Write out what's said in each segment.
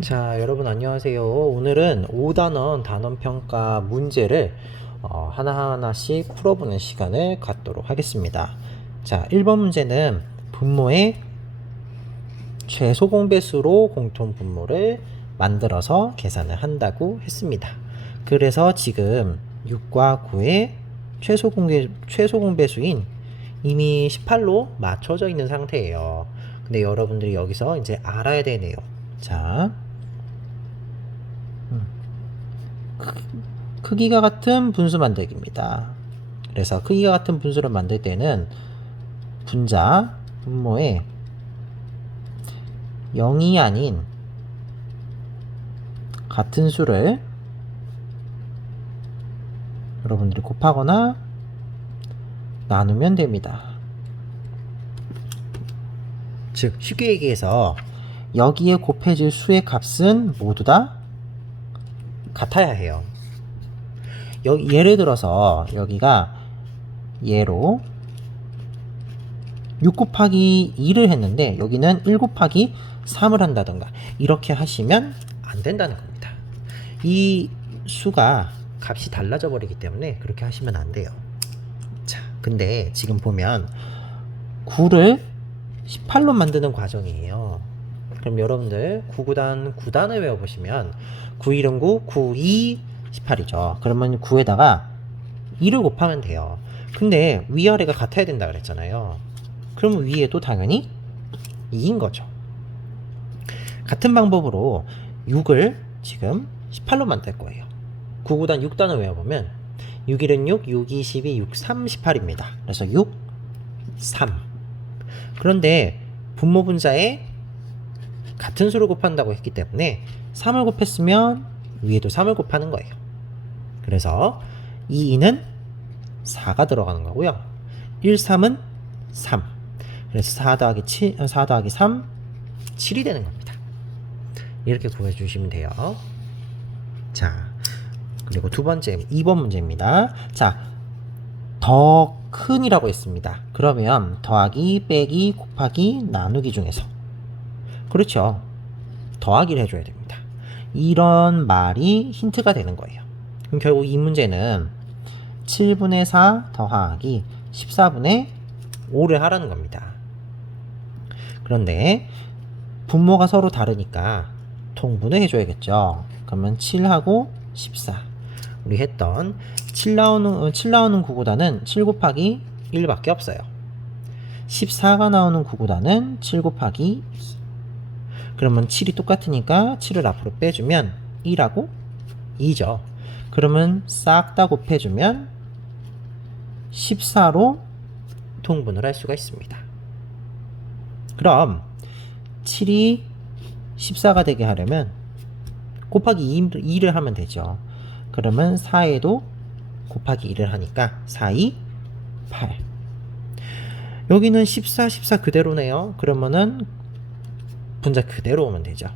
자, 여러분 안녕하세요. 오늘은 5단원 단원평가 문제를 하나하나씩 풀어보는 시간을 갖도록 하겠습니다. 자, 1번 문제는 분모의 최소 공배수로 공통 분모를 만들어서 계산을 한다고 했습니다. 그래서 지금 6과 9의 최소 공배수인 이미 18로 맞춰져 있는 상태예요. 근데 여러분들이 여기서 이제 알아야 되네요. 자, 크기가 같은 분수 만들기입니다. 그래서 크기가 같은 분수를 만들 때는 분자, 분모에 0이 아닌 같은 수를 여러분들이 곱하거나 나누면 됩니다. 즉, 쉽게 얘기해서 여기에 곱해질 수의 값은 모두 다 같아야 해요. 예를 들어서 여기가 예로 6 곱하기 2를 했는데 여기는 1 곱하기 3을 한다던가 이렇게 하시면 안 된다는 겁니다. 이 수가 값이 달라져 버리기 때문에 그렇게 하시면 안 돼요. 자, 근데 지금 보면 9를 18로 만드는 과정이에요. 그럼 여러분들 9단을 외워보시면 9, 1은 9, 9, 2, 18이죠. 그러면 9에다가 2를 곱하면 돼요. 근데 위아래가 같아야 된다 그랬잖아요. 그럼 위에도 당연히 2인 거죠. 같은 방법으로 6을 지금 18로 만들 거예요. 9, 9단, 6단을 외워보면 6, 1은 6, 6, 2, 12, 6, 3, 18입니다. 그래서 6, 3. 그런데 분모 분자에 같은 수를 곱한다고 했기 때문에 3을 곱했으면 위에도 3을 곱하는 거예요. 그래서 이 2는 4가 들어가는 거고요. 1, 3은 3. 그래서 4 더하기 3, 7이 되는 겁니다. 이렇게 구해주시면 돼요. 자, 그리고 2번 문제입니다. 자, 더 큰이라고 했습니다. 그러면 더하기, 빼기, 곱하기, 나누기 중에서 그렇죠. 더하기를 해줘야 됩니다. 이런 말이 힌트가 되는 거예요. 그럼 결국 이 문제는 7분의 4 더하기 14분의 5를 하라는 겁니다. 그런데 분모가 서로 다르니까 통분을 해줘야겠죠. 그러면 7하고 14. 우리 했던 7 나오는 구구단은 7 곱하기 1밖에 없어요. 14가 나오는 구구단은 7 곱하기 2. 그러면 7이 똑같으니까 7을 앞으로 빼주면 1하고 2죠. 그러면 싹 다 곱해주면 14로 통분을 할 수가 있습니다. 그럼 7이 14가 되게 하려면 곱하기 2를 하면 되죠. 그러면 4에도 곱하기 2를 하니까 4, 2, 8. 여기는 14, 14 그대로네요. 그러면은 분자 그대로 오면 되죠.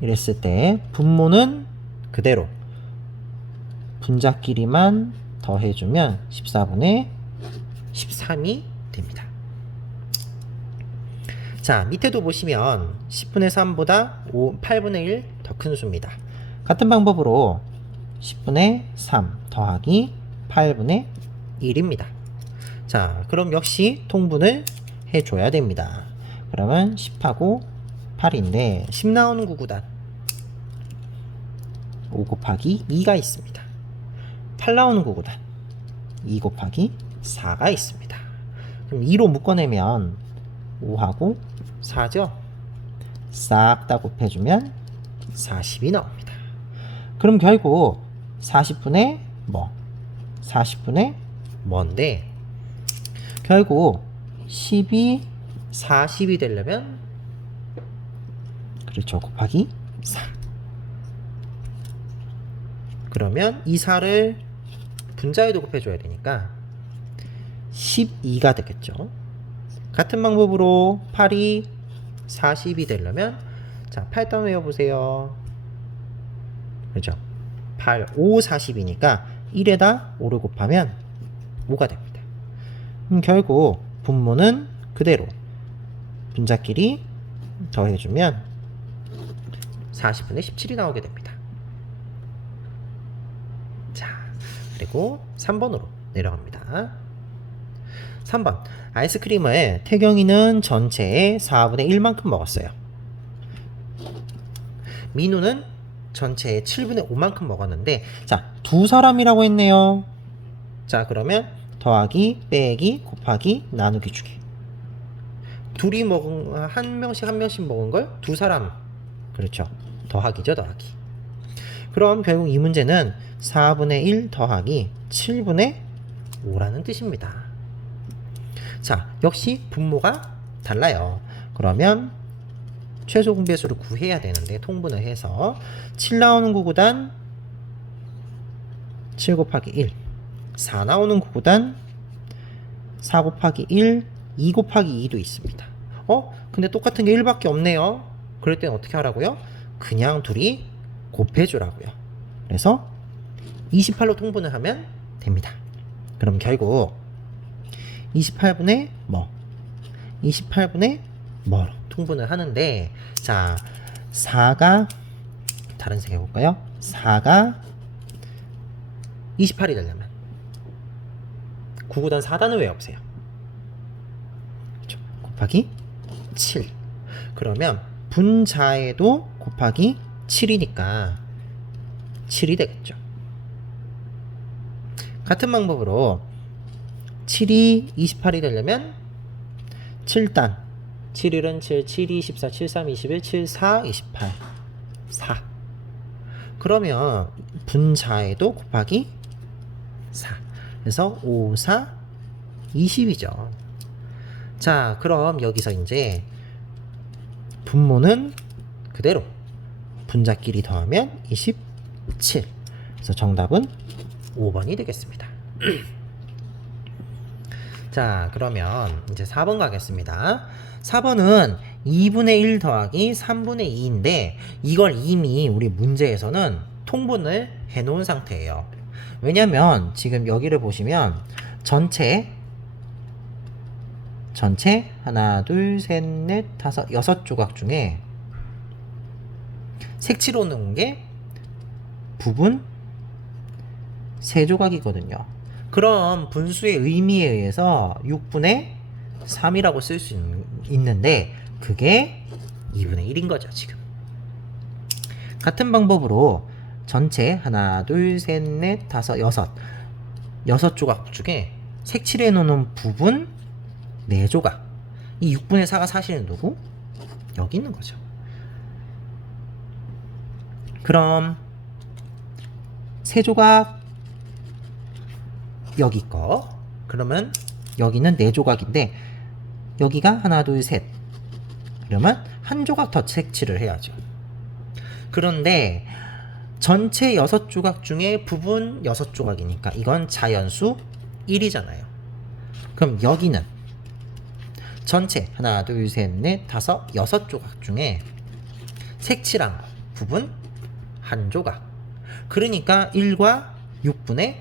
이랬을 때 분모는 그대로 분자끼리만 더해주면 14분의 13이 됩니다. 자, 밑에도 보시면 10분의 3보다 8분의 1 더 큰 수입니다. 같은 방법으로 10분의 3 더하기 8분의 1입니다. 자, 그럼 역시 통분을 해줘야 됩니다. 그러면 10하고 8인데 10 나오는 구구단 5 곱하기 2가 있습니다. 8 나오는 구구단 2 곱하기 4가 있습니다. 그럼 2로 묶어내면 5하고 4죠. 싹 다 곱해주면 40이 나옵니다. 그럼 결국 40분의 40분의 뭔데? 결국 10이 40이 되려면 그렇죠. 곱하기 4. 그러면 이 4를 분자에도 곱해줘야 되니까 12가 되겠죠. 같은 방법으로 8이 40이 되려면 자, 8단 외워보세요. 그렇죠. 8, 5, 40이니까 1에다 5를 곱하면 5가 됩니다. 결국 분모는 그대로 분자끼리 더해주면 40분의 17이 나오게 됩니다. 자, 그리고 3번으로 내려갑니다. 3번. 아이스크림을 태경이는 전체의 4분의 1만큼 먹었어요. 민우는 전체의 7분의 5만큼 먹었는데, 자, 두 사람이라고 했네요. 자, 그러면 더하기, 빼기, 곱하기, 나누기 주기. 둘이 먹은, 한 명씩 먹은 걸 두 사람. 그렇죠. 더하기죠, 더하기. 그럼 결국 이 문제는 4분의 1 더하기 7분의 5라는 뜻입니다. 자, 역시 분모가 달라요. 그러면 최소 공배수를 구해야 되는데 통분을 해서 7 나오는 구구단 7 곱하기 1, 4 나오는 구구단 4 곱하기 1, 2 곱하기 2도 있습니다. 근데 똑같은 게 1밖에 없네요. 그럴 땐 어떻게 하라고요? 그냥 둘이 곱해주라고요. 그래서 28로 통분을 하면 됩니다. 그럼 결국 28분의 뭐 28분의 뭐로 통분을 하는데, 자, 4가 다른 색 해볼까요? 4가 28이 되려면 9구단 4단을 외워보세요. 그렇죠? 곱하기 7. 그러면 분자에도 곱하기 7이니까 7이 되겠죠. 같은 방법으로 7이 28이 되려면 7단 7일은 7, 7, 24, 7, 3, 21, 7, 4, 28 4. 그러면 분자에도 곱하기 4. 그래서 5, 4, 20이죠. 자, 그럼 여기서 이제 분모는 그대로 분자끼리 더하면 27. 그래서 정답은 5번이 되겠습니다. 자, 그러면 이제 4번 가겠습니다. 4번은 2분의 1 더하기 3분의 2인데 이걸 이미 우리 문제에서는 통분을 해 놓은 상태예요. 왜냐면 지금 여기를 보시면 전체 하나, 둘, 셋, 넷, 다섯, 6조각 중에 색칠로 놓은 게 부분 3조각이거든요. 그럼 분수의 의미에 의해서 6분의 3이라고 쓸 수 있는데 그게 2분의 1인 거죠, 지금. 같은 방법으로 전체 하나, 둘, 셋, 넷, 다섯, 6조각 중에 색칠해 놓은 부분 4조각. 이 6분의 4가 사실은 누구? 여기 있는 거죠. 그럼 3조각 여기 거. 그러면 여기는 4조각인데 여기가 하나, 둘, 셋. 그러면 한 조각 더 색칠을 해야죠. 그런데 전체 6조각 중에 부분 6조각이니까 이건 자연수 1이잖아요. 그럼 여기는 전체 하나, 둘, 셋, 넷, 다섯, 6조각 중에 색칠한 거 부분 1조각. 그러니까 1과 6분의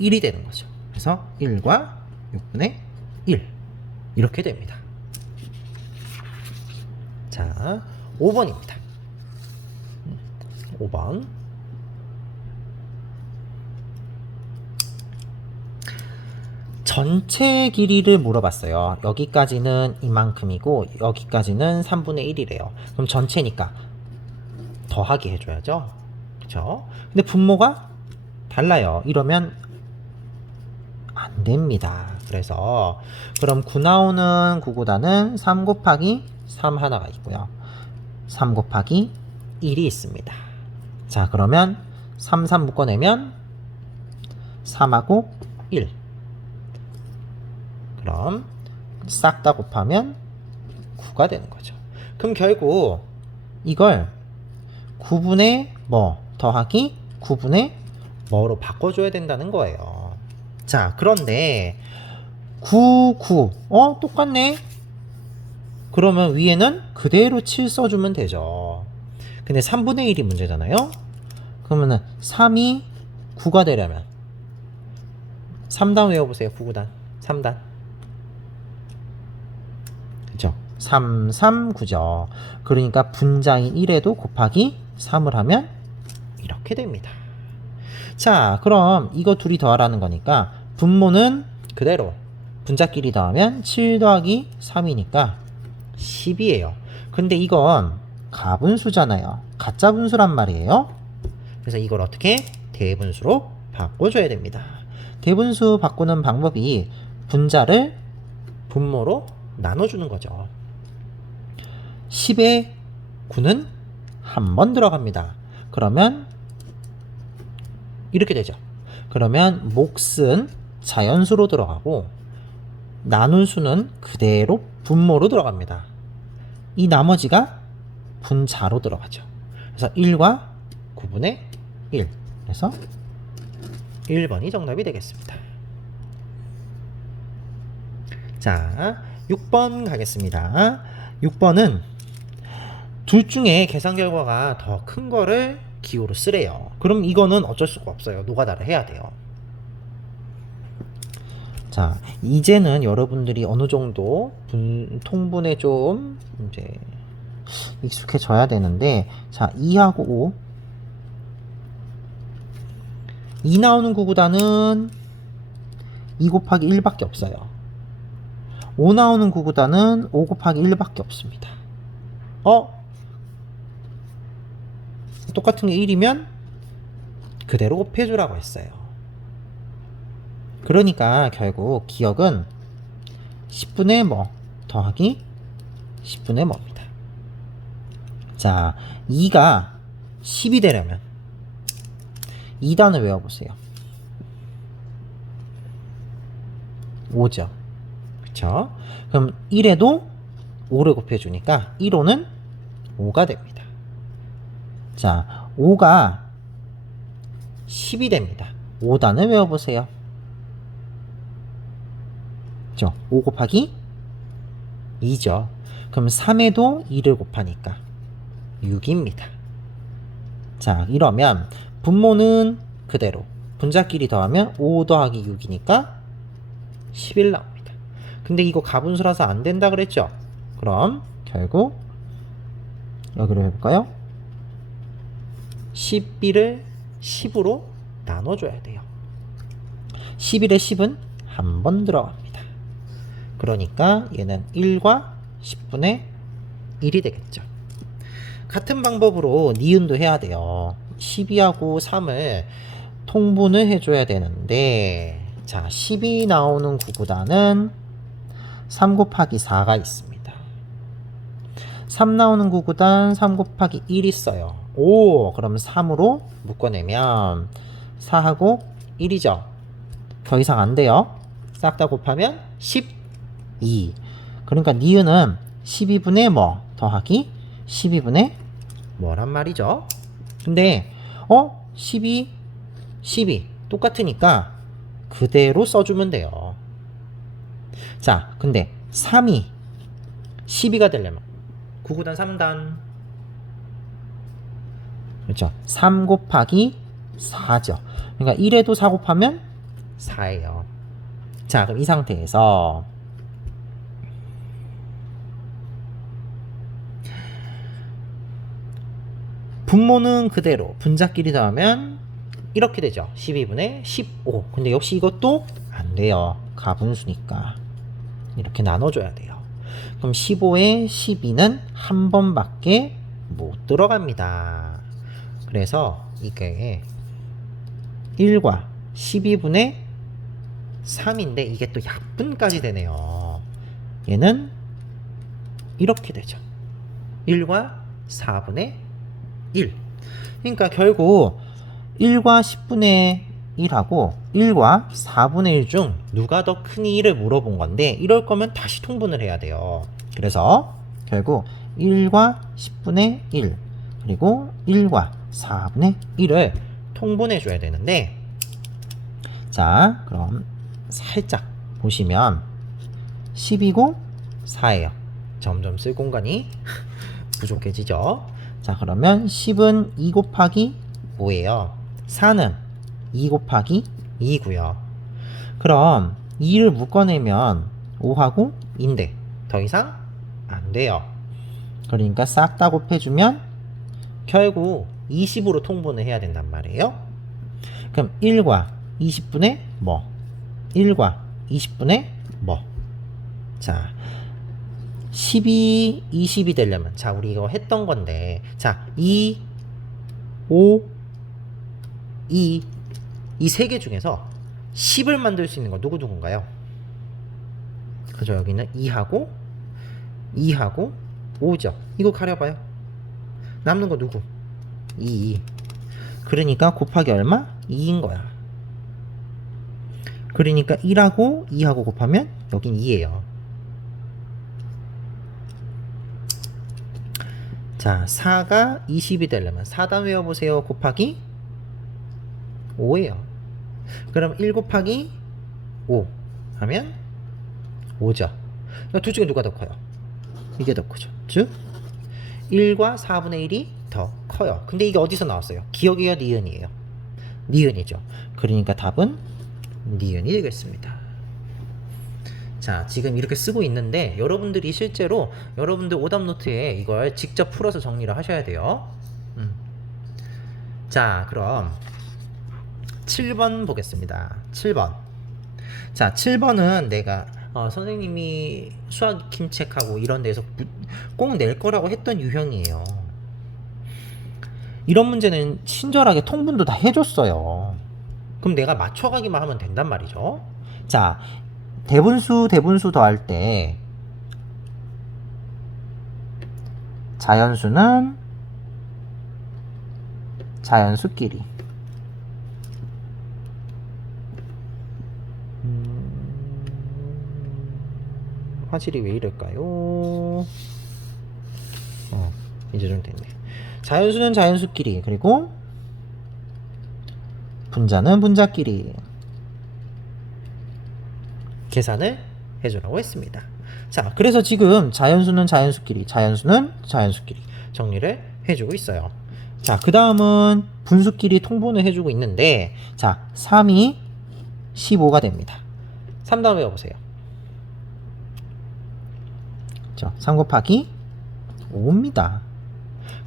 1이 되는 거죠. 그래서 1과 6분의 1 이렇게 됩니다. 자, 5번입니다. 5번. 전체 길이를 물어봤어요. 여기까지는 이만큼이고 여기까지는 3분의 1이래요. 그럼 전체니까 더하기 해줘야죠. 그쵸? 근데 분모가 달라요. 이러면 안 됩니다. 그래서 그럼 9 나오는 구구단은 3 곱하기 3 하나가 있고요. 3 곱하기 1이 있습니다. 자, 그러면 3, 3 묶어내면 3하고 1. 그럼 싹 다 곱하면 9가 되는 거죠. 그럼 결국 이걸 9분의 뭐 더하기 9분의 뭐로 바꿔줘야 된다는 거예요. 자, 그런데 9, 9 똑같네. 그러면 위에는 그대로 7 써주면 되죠. 근데 3분의 1이 문제잖아요. 그러면은 3이 9가 되려면 3단 외워보세요. 9구단 3단. 그죠? 3, 3, 9죠. 그러니까 분자인 1에도 곱하기 3을 하면 이렇게 됩니다. 자, 그럼 이거 둘이 더하라는 거니까 분모는 그대로 분자끼리 더하면 7 더하기 3이니까 10이에요. 근데 이건 가분수잖아요. 가짜 분수란 말이에요. 그래서 이걸 어떻게 대분수로 바꿔줘야 됩니다. 대분수 바꾸는 방법이 분자를 분모로 나눠주는 거죠. 10의 9는 한 번 들어갑니다. 그러면 이렇게 되죠. 그러면 몫은 자연수로 들어가고 나눈 수는 그대로 분모로 들어갑니다. 이 나머지가 분자로 들어가죠. 그래서 1과 9분의 1. 그래서 1번이 정답이 되겠습니다. 자, 6번 가겠습니다. 6번은 둘 중에 계산 결과가 더 큰 거를 기호로 쓰래요. 그럼 이거는 어쩔 수가 없어요. 노가다를 해야 돼요. 자, 이제는 여러분들이 어느 정도 통분에 좀 이제 익숙해져야 되는데, 자, 2하고 5. 2 나오는 구구단은 2 곱하기 1밖에 없어요. 5 나오는 구구단은 5 곱하기 1밖에 없습니다. 똑같은 게 1이면 그대로 곱해주라고 했어요. 그러니까 결국 기억은 10분의 뭐 더하기 10분의 뭐입니다. 자, 2가 10이 되려면 2단을 외워보세요. 5죠. 그쵸? 그럼 1에도 5를 곱해주니까 1호는 5가 됩니다. 자, 5가 10이 됩니다. 5단을 외워보세요. 그죠? 5 곱하기 2죠. 그럼 3에도 2를 곱하니까 6입니다. 자, 이러면 분모는 그대로 분자끼리 더하면 5 더하기 6이니까 11 나옵니다. 근데 이거 가분수라서 안 된다 그랬죠? 그럼 결국 여기로 해볼까요? 11을 10으로 나눠줘야 돼요. 11의 10은 한 번 들어갑니다. 그러니까 얘는 1과 10분의 1이 되겠죠. 같은 방법으로 니은도 해야 돼요. 12하고 3을 통분을 해줘야 되는데, 자, 10이 나오는 구구단은 3 곱하기 4가 있습니다. 3 나오는 구구단 3 곱하기 1 있어요. 오, 그럼 3으로 묶어내면 4하고 1이죠. 더 이상 안 돼요. 싹 다 곱하면 12. 그러니까 니은은 12분의 뭐 더하기 12분의 뭐란 말이죠. 근데 12 똑같으니까 그대로 써주면 돼요. 자, 근데 3이 12가 되려면 9구단 3단, 그렇죠? 3 곱하기 4죠. 그러니까 1에도 4 곱하면 4예요. 자, 그럼 이 상태에서 분모는 그대로 분자끼리 더하면 이렇게 되죠. 12분의 15. 근데 역시 이것도 안 돼요. 가분수니까 이렇게 나눠줘야 돼요. 그럼 15에 12는 한 번밖에 못 들어갑니다. 그래서 이게 1과 12분의 3인데 이게 또 약분까지 되네요. 얘는 이렇게 되죠. 1과 4분의 1. 그러니까 결국 1과 10분의 1하고 1과 4분의 1 중 누가 더 크니를 물어본 건데, 이럴 거면 다시 통분을 해야 돼요. 그래서 결국 1과 10분의 1 그리고 1과 4분의 1을 통분해 줘야 되는데, 자, 그럼 살짝 보시면 10이고 4예요. 점점 쓸 공간이 부족해지죠. 자, 그러면 10은 2 곱하기 5예요. 4는 2 곱하기 2고요. 그럼 2를 묶어내면 5하고 2인데 더 이상 안 돼요. 그러니까 싹 다 곱해주면 결국 20으로 통분을 해야 된단 말이에요. 그럼 1과 20분의 뭐? 1과 20분의 뭐? 자, 12, 20이 되려면, 자, 우리 이거 했던 건데, 자, 2, 5, 2, 이 세 개 중에서 10을 만들 수 있는 건 누구누군가요? 그죠? 여기는 2하고 2하고 5죠. 이거 가려봐요. 남는 거 누구? 2. 그러니까 곱하기 얼마? 2인 거야. 그러니까 1하고 2하고 곱하면 여긴 2예요. 자, 4가 20이 되려면 4단 외워보세요. 곱하기 5예요. 그럼 1 곱하기 5 하면 5죠. 그러니까 둘 중에 누가 더 커요? 이게 더 크죠. 즉 1과 4분의 1이 더 커요. 근데 이게 어디서 나왔어요? 기억이에요? 니은이에요? 니은이죠. 그러니까 답은 니은이 되겠습니다. 자, 지금 이렇게 쓰고 있는데 여러분들이 실제로 여러분들 오답 노트에 이걸 직접 풀어서 정리를 하셔야 돼요. 자, 그럼 7번 보겠습니다. 7번. 자, 7번은 내가 선생님이 수학 김책하고 이런 데서 꼭 낼 거라고 했던 유형이에요. 이런 문제는 친절하게 통분도 다 해줬어요. 그럼 내가 맞춰가기만 하면 된단 말이죠. 자, 대분수 더할 때 자연수는 자연수끼리 화질이 왜 이럴까요? 이제 좀 됐네. 자연수는 자연수끼리, 그리고 분자는 분자끼리 계산을 해주라고 했습니다. 자, 그래서 지금 자연수는 자연수끼리, 자연수는 자연수끼리 정리를 해주고 있어요. 자, 그 다음은 분수끼리 통분을 해주고 있는데, 자, 3이 15가 됩니다. 3 다음 외워보세요. 자, 3 곱하기 5입니다.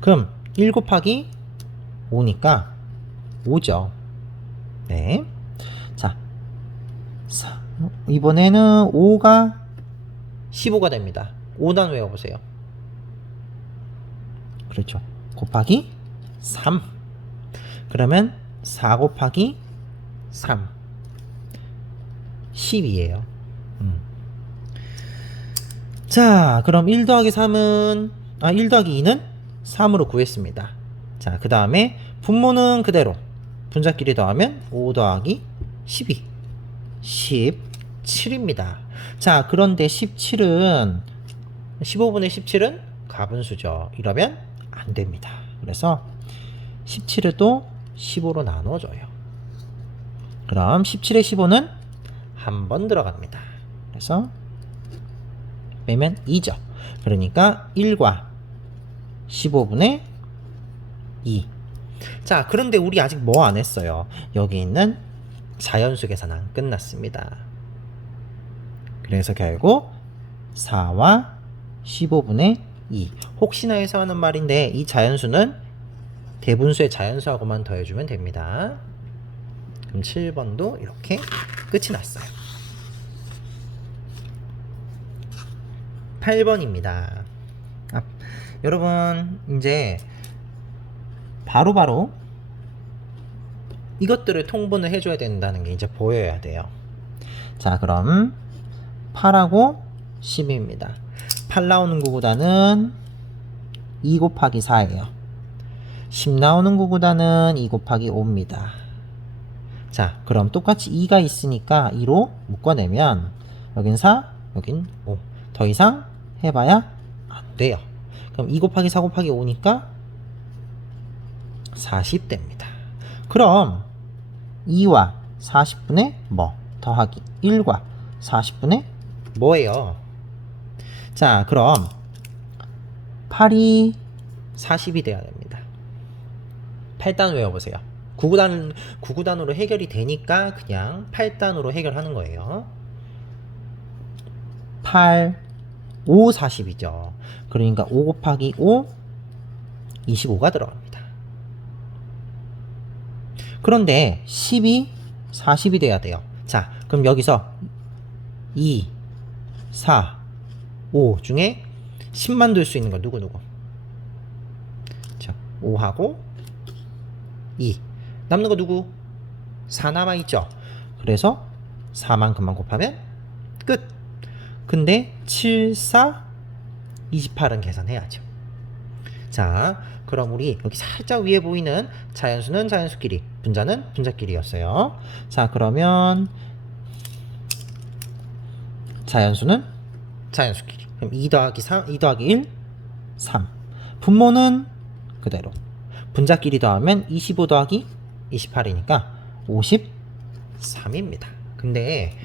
그럼 1 곱하기 5니까 5죠. 네. 자, 이번에는 5가 15가 됩니다. 5단 외워보세요. 그렇죠. 곱하기 3. 그러면 4 곱하기 3. 10이에요. 자, 그럼 1 더하기 3은, 1 더하기 2는 3으로 구했습니다. 자, 그 다음에 분모는 그대로. 분자끼리 더하면 5 더하기 12. 17입니다. 자, 그런데 17은 15분의 17은 가분수죠. 이러면 안 됩니다. 그래서 17을 또 15로 나눠줘요. 그럼 17에 15는 한 번 들어갑니다. 그래서 빼면 2죠. 그러니까 1과 15분의 2. 자, 그런데 우리 아직 뭐 안 했어요? 여기 있는 자연수 계산 안 끝났습니다. 그래서 결국 4와 15분의 2. 혹시나 해서 하는 말인데 이 자연수는 대분수의 자연수하고만 더해주면 됩니다. 그럼 7번도 이렇게 끝이 났어요. 8번입니다. 여러분 이제 바로바로 이것들을 통분을 해줘야 된다는 게 이제 보여야 돼요. 자, 그럼 8하고 10입니다. 8 나오는 구구단은 2 곱하기 4예요. 10 나오는 구구단은 2 곱하기 5입니다. 자, 그럼 똑같이 2가 있으니까 2로 묶어내면 여긴 4, 여긴 5. 더 이상 해봐야 안 돼요. 그럼 2 곱하기 4 곱하기 5니까 40 됩니다. 그럼 2와 40분의 뭐 더하기 1과 40분의 뭐예요? 자, 그럼 8이 40이 돼야 됩니다. 8단 외워보세요. 9구단으로 해결이 되니까 그냥 8단으로 해결하는 거예요. 8, 5, 40이죠. 그러니까 5 곱하기 5, 25가 들어갑니다. 그런데 10이 40이 돼야 돼요. 자, 그럼 여기서 2, 4, 5 중에 10만 둘 수 있는 거 누구? 자, 5하고 2. 남는 거 누구? 4 남아있죠? 그래서 4만큼만 곱하면 끝. 근데 7, 4, 28은 계산해야죠. 자, 그럼 우리 여기 살짝 위에 보이는 자연수는 자연수끼리, 분자는 분자끼리였어요. 자, 그러면 자연수는 자연수끼리. 그럼 2 더하기 3, 2 더하기 1, 3. 분모는 그대로. 분자끼리 더하면 25 더하기 28이니까 53입니다. 근데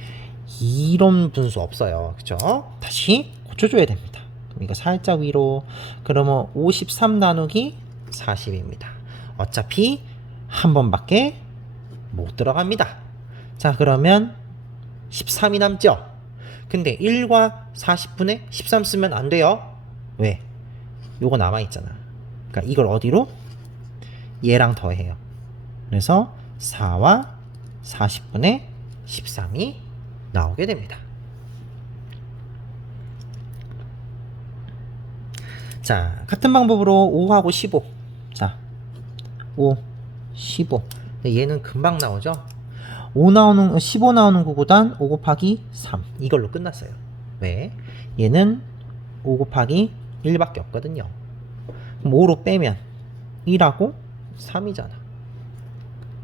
이런 분수 없어요. 그죠? 다시 고쳐줘야 됩니다. 그럼 이거 살짝 위로. 그러면 53 나누기 40입니다. 어차피 한 번밖에 못 들어갑니다. 자, 그러면 13이 남죠? 근데 1과 40분의 13 쓰면 안 돼요. 왜? 요거 남아있잖아. 그러니까 이걸 어디로? 얘랑 더해요. 그래서 4와 40분의 13이 나오게 됩니다. 자, 같은 방법으로 5하고 15. 자, 5, 15. 얘는 금방 나오죠? 15 나오는 구구단 5 곱하기 3. 이걸로 끝났어요. 왜? 얘는 5 곱하기 1밖에 없거든요. 그럼 5로 빼면 1하고 3이잖아.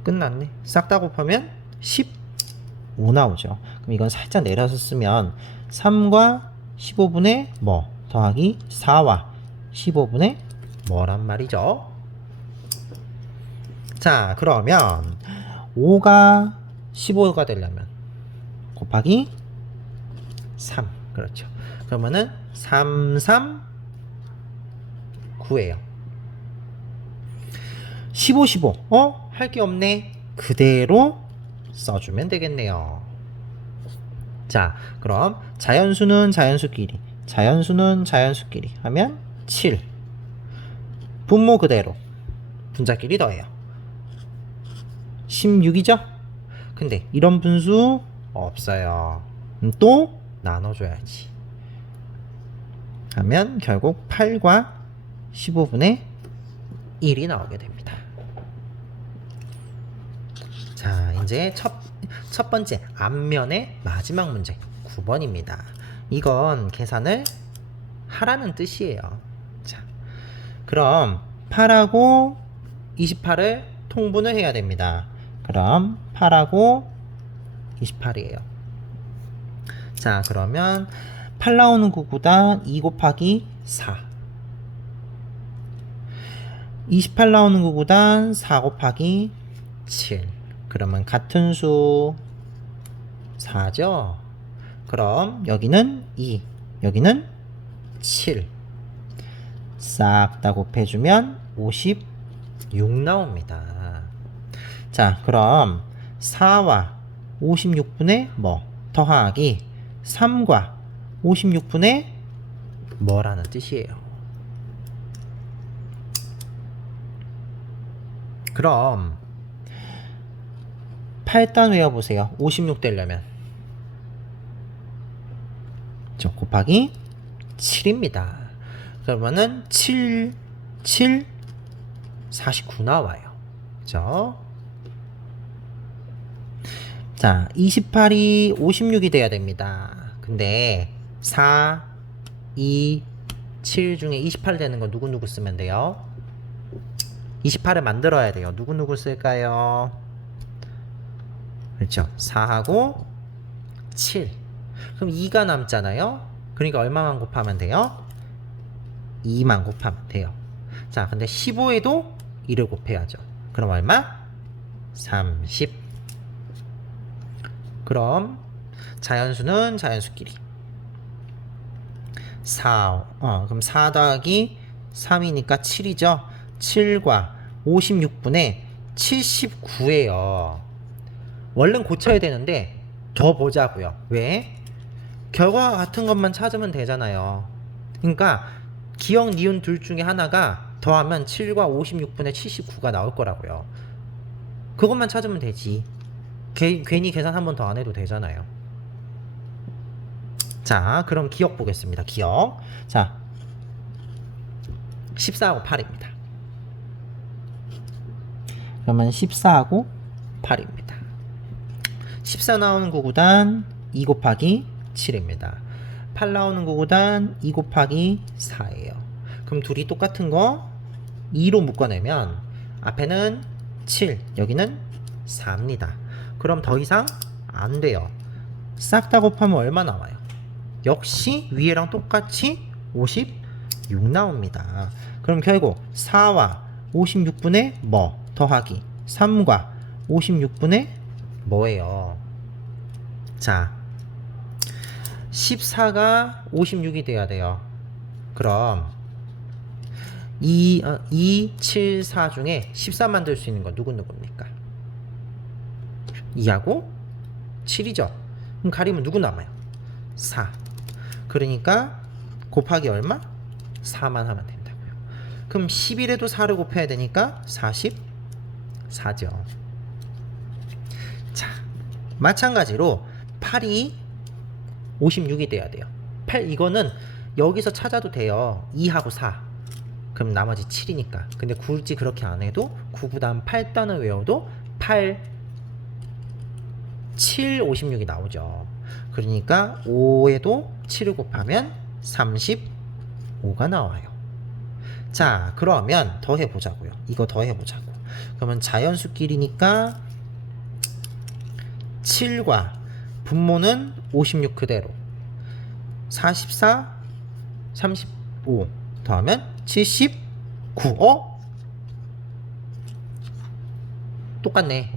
끝났네. 싹 다 곱하면 15 나오죠. 그럼 이건 살짝 내려서 쓰면 3과 15분의 뭐 더하기 4와 15분의 뭐란 말이죠. 자, 그러면 5가 15가 되려면 곱하기 3. 그렇죠. 그러면은 3, 3, 9예요. 15, 15. 할 게 없네. 그대로 써주면 되겠네요. 자, 그럼 자연수는 자연수끼리, 자연수는 자연수끼리 하면 7. 분모 그대로, 분자끼리 더해요. 16이죠? 근데 이런 분수 없어요. 또 나눠줘야지. 하면 결국 8과 15분의 1이 나오게 됩니다. 자, 이제 첫 번째 앞면의 마지막 문제 9번입니다. 이건 계산을 하라는 뜻이에요. 자, 그럼 8하고 28을 통분을 해야 됩니다. 그럼 8하고 28이에요. 자, 그러면 8 나오는 구구단 2 곱하기 4. 28 나오는 구구단 4 곱하기 7. 그러면 같은 수 4죠? 그럼 여기는 2, 여기는 7. 싹 다 곱해주면 56 나옵니다. 자, 그럼 4와 56분의 뭐 더하기 3과 56분의 뭐라는 뜻이에요. 그럼 8단 외워보세요. 56 되려면 저 곱하기 7입니다. 그러면은 7, 7, 49 나와요. 그죠? 자, 28이 56이 돼야 됩니다. 근데 4, 2, 7 중에 28 되는 거 누구 쓰면 돼요? 28을 만들어야 돼요. 누구 쓸까요? 그렇죠. 4하고 7. 그럼 2가 남잖아요. 그러니까 얼마만 곱하면 돼요? 2만 곱하면 돼요. 자, 근데 15에도 2를 곱해야죠. 그럼 얼마? 30. 그럼 자연수는 자연수끼리 4. 그럼 4 더하기 3이니까 7이죠. 7과 56분의 79예요. 원래는 고쳐야 되는데 더 보자고요. 왜? 결과가 같은 것만 찾으면 되잖아요. 그러니까 기억, 니은 둘 중에 하나가 더하면 7과 56분의 79가 나올 거라고요. 그것만 찾으면 되지. 괜히 계산 한 번 더 안 해도 되잖아요. 자, 그럼 기억 보겠습니다. 기억. 자, 14하고 8입니다. 그러면 14하고 8입니다. 14 나오는 구구단 2 곱하기 7입니다. 8 나오는 구구단 2 곱하기 4예요. 그럼 둘이 똑같은 거 2로 묶어내면 앞에는 7, 여기는 4입니다. 그럼 더 이상 안 돼요. 싹 다 곱하면 얼마 나와요? 역시 위에랑 똑같이 56 나옵니다. 그럼 결국 4와 56분의 뭐 더하기 3과 56분의 뭐예요? 자, 14가 56이 돼야 돼요. 그럼 2, 7, 4 중에 14 만들 수 있는 건 누구입니까? 2하고 7이죠. 그럼 가리면 누구 남아요? 4. 그러니까 곱하기 얼마? 4만 하면 된다고요. 그럼 11에도 4를 곱해야 되니까 44죠. 자, 마찬가지로 8이 56이 돼야 돼요. 8 이거는 여기서 찾아도 돼요. 2하고 4. 그럼 나머지 7이니까. 근데 굳이 그렇게 안 해도 9구단 8단을 외워도 8, 7, 56이 나오죠. 그러니까 5에도 7을 곱하면 35가 나와요. 자, 그러면 더해보자고요. 이거 더해보자고. 그러면 자연수끼리니까 7과 분모는 56 그대로 44, 35 더하면 79. 똑같네.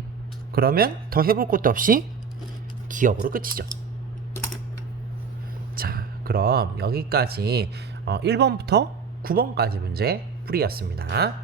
그러면 더 해볼 것도 없이 기억으로 끝이죠. 자, 그럼 여기까지 1번부터 9번까지 문제 풀이였습니다.